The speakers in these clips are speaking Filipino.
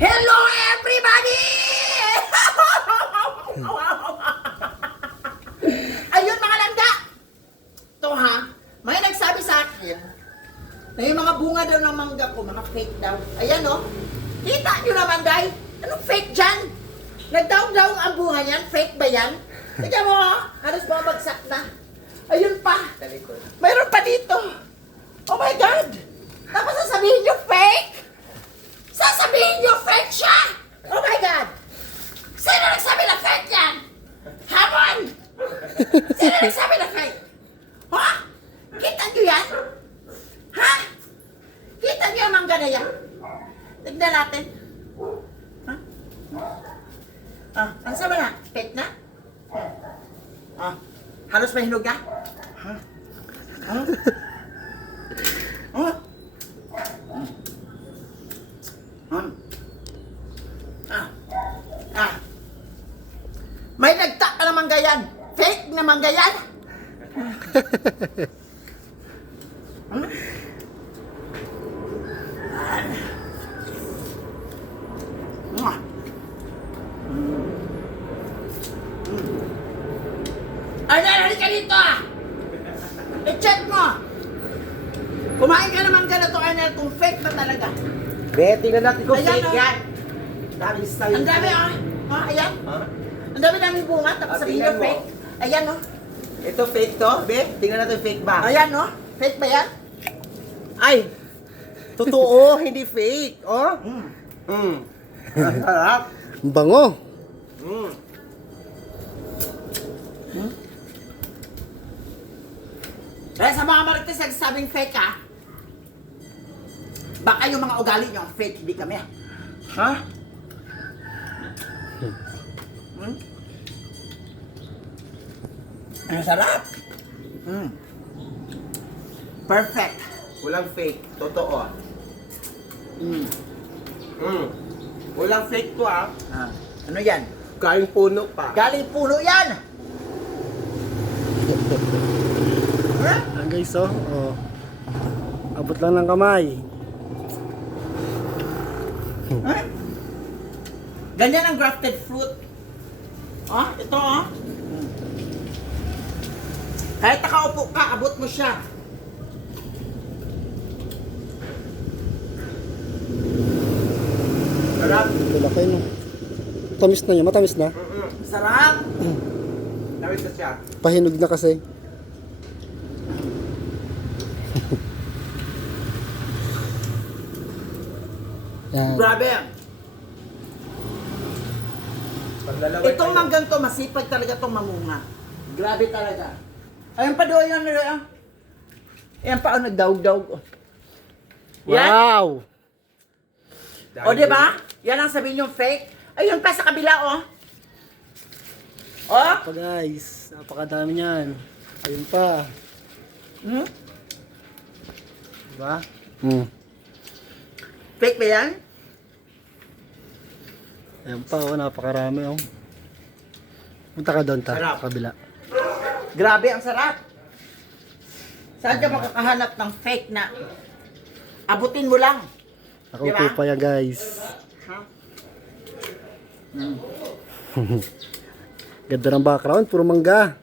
Hello everybody! Ayun mga langga! Ito ha, may nagsabi sa akin na yung mga bunga daw ng mangga ko, mga fake daw. Ayan o, kita nyo naman day. Anong fake dyan? Nagdaong-daong ang bunga yan? Fake ba yan? Tignan mo ha, halos bumabagsak na. Ayun pa, mayroon pa dito. Oh my God! Tapos sasabihin nyo fake? Sasabihin nyo fake siya! Oh my God! Sino nagsabi na fake yan? Hamon! Sino nagsabi na fake? Ha? Kita nyo yan? Ha? Kita nyo ang mangga na yan? Tignan natin. Ha? Ang sabi na? Fake na? Halos may hinog na? Ha? May nagtak ka na mangga yan. Fake na mangga yan. Arnel, halika dito ah! I-check mo! Kumain ka na mangga na to, Arnel, kung fake ba talaga. Be, tingnan natin kung Ayan, fake oh. yan. Dami style. Ang dami ah! Ayan. Ha? Ang dami namin bunga, tapos sabihin nyo tingnan mo. fake. Ayan oh. Ito fake to, Be. Tingnan natin fake ba. Ayan oh. Fake ba yan? Ay! Totoo, hindi fake. Oh? Ang sarap. Ang bango. Kaya sa mga marites nagsasabing fake ah. Baka yung mga ugali nyo fake, hindi kami ah. Ha? Ang sarap. Perfect. Walang fake. Totoo. Walang fake to ah. Ano yan? Kain puno pa. Galing puno yan! Ha? Ayan guys, oh. Oh. Abot lang ng kamay. Ha? Ganyan ang grafted fruit. Ito Kahit nakaupo ka, abot mo siya. Sarap. Laki, no? Tamis na niya, matamis na. Sarap! Tawid na siya. Pahinog na kasi. Yan. Grabe! Paglalaway Itong kayo. manggang to, masipag talaga itong mamunga. Grabe talaga. Ayun pa doon yan. Ayan pa, nagdaog-daog. Yan. Wow! O, di ba? Yan ang sabihin yung fake. Ayun pa sa kabila, oh. Oh? Pa guys, napakadami niyan. Ayun pa. Diba? Fake ba yan? Ayun pa, oh, napakarami, oh. Punta ka doon, Sarap. sa kabila. Grabe, ang sarap. Saan ka makakahanap ng fake na abutin mo lang? Nakaupo Diba? pa yan, guys. Ganda ng background, puro mangga.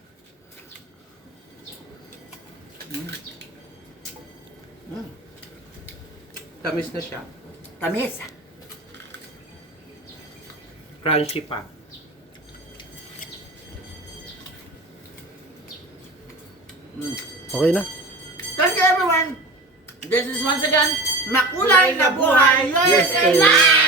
Tamis na siya. Tamis. Crunchy pa. Okay na. Thank you everyone. This is once again, Makulay na Buhay USA Live!